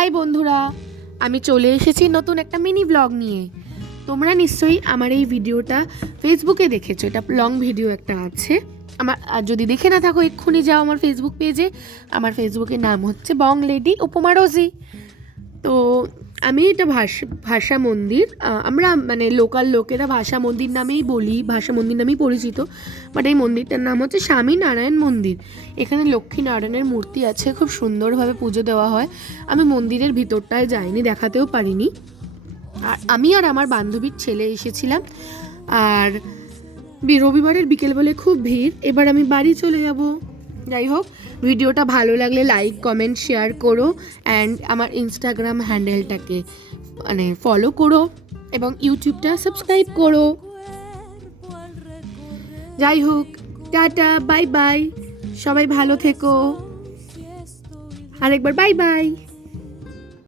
High বন্ধুরা, আমি চলে এসেছি নতুন একটা মিনি ব্লগ নিয়ে। তোমরা নিশ্চয়ই আমার এই ভিডিওটা ফেসবুকে দেখেছো, এটা লং ভিডিও একটা আছে আমার। আর যদি দেখে না থাকো এক্ষুনি যাও আমার ফেসবুক পেজে। আমার ফেসবুকের নাম হচ্ছে বং লেডি উপমা রোজি। তো আমি এটা ভাষা মন্দির, আমরা মানে লোকাল লোকেরা ভাষা মন্দির নামেই বলি, ভাষা মন্দির নামেই পরিচিত। বাট এই মন্দিরটার নাম হচ্ছে স্বামী নারায়ণ মন্দির। এখানে লক্ষ্মী নারায়ণের মূর্তি আছে, খুব সুন্দরভাবে পুজো দেওয়া হয়। আমি মন্দিরের ভিতরটায় যাইনি, দেখাতেও পারিনি। আর আমি আর আমার বান্ধবীর ছেলে এসেছিলাম। আর রবিবারের বিকেলবেলা খুব ভিড়। এবার আমি বাড়ি চলে যাব। যাই হোক, ভিডিওটা ভালো লাগলে লাইক কমেন্ট শেয়ার করো, অ্যান্ড আমার ইনস্টাগ্রাম হ্যান্ডেলটাকে মানে ফলো করো এবং ইউটিউবটা সাবস্ক্রাইব করো। যাই হোক, টাটা, বাই বাই, সবাই ভালো থেকো। আরেকবার বাই বাই।